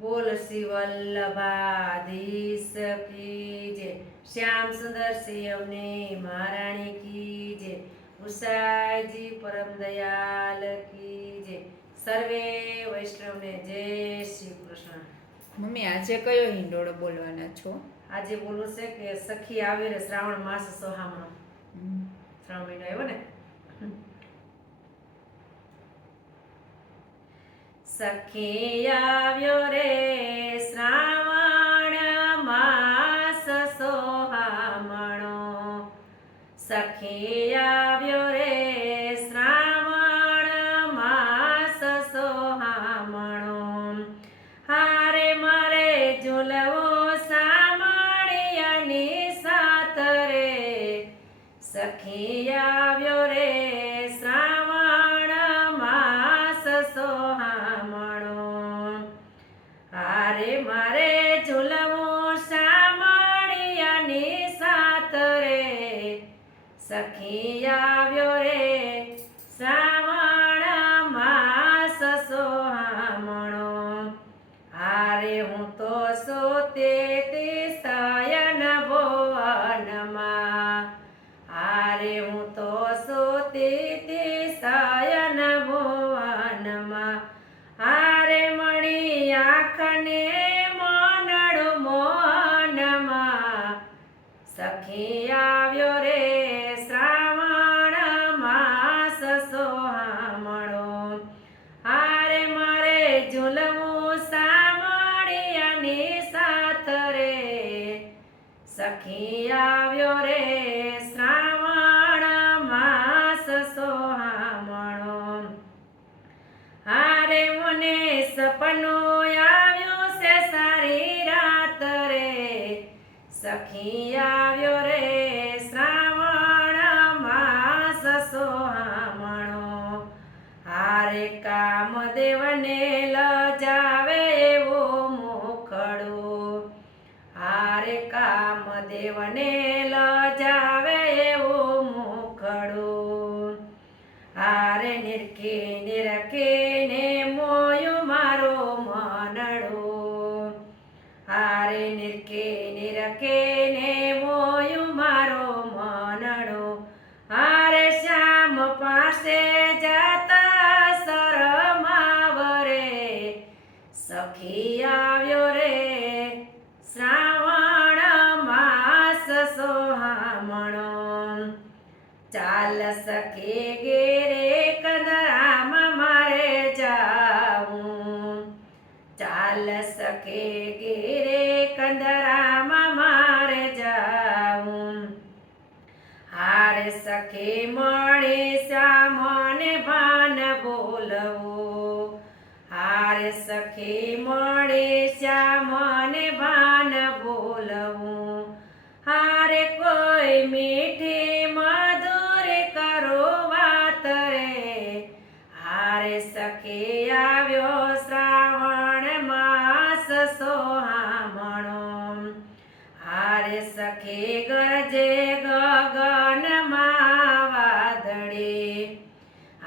બોલ શ્રી વલ્લભાધીશ કી જય. શ્યામ સુંદર શ્રી અમને મહારાણી કી જય. ઉષાજી પરમ દયાલ કી જય. સર્વે વૈષ્ણવને જય શ્રી કૃષ્ણ. મમ્મી આજે કયો હિંડોળો બોલવાના છો? આજે બોલવું છે કે સખી આવે રે શ્રાવણ માસ સોહામણો. શ્રાવણ મહિનો આવ્યો ને? સખી આવ્યો રે શ્રાવણ માસ સોહામણો. સખી સખી આવ્યો રે શ્રાવણ માસ સોહામણો. આરે હું તો સોતે તે સયન ભોવનમાં. આરે હું તો સોતે તે સયન ભોવનમાં. આરે મણી આંખને મનડું મોનમાં સખી સખી આવ્યો રે શ્રાવણ માસ સોહામણો. હારે મને સપનું આવ્યું છે સારી રાત રે. સખી આવ્યો રે શ્રાવણ માસ સોહામણો. હારે કામ દેવને લજાવે હારે કામ દેવને લજાવે. ચાલ સખે ઘેરે કદરામ મારે જાવું ચાલ સખે ઘેરે કંદરામ મારે જાવું હાર સખે મળે સામને ભાન બોલવો હાર સખે મળે શ્યામને હારે સખે ગરજે ગગનમાં વાદળે.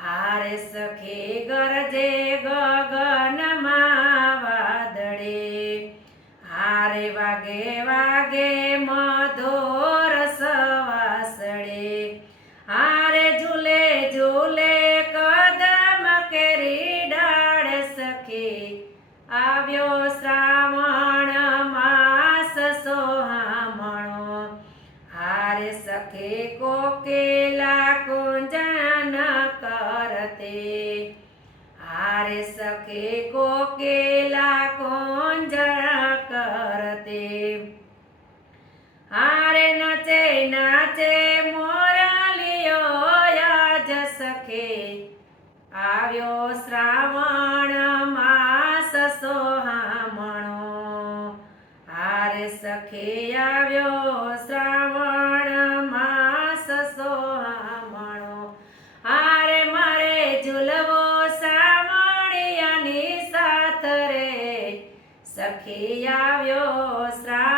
હારે સખે ગરજે ગગનમાં વાદળે. હારે વાગે વાગે હારે સખે કોકેલા કુંજ કરતે. હારે નાચે નાચે મોરાલીઓ યાજ સખે. આવ્યો શ્રાવણ માસ સોહામણો. હારે સખે આવ્યો સામણિયાની સાથ રે સખી આવ્યો શ્રાવણ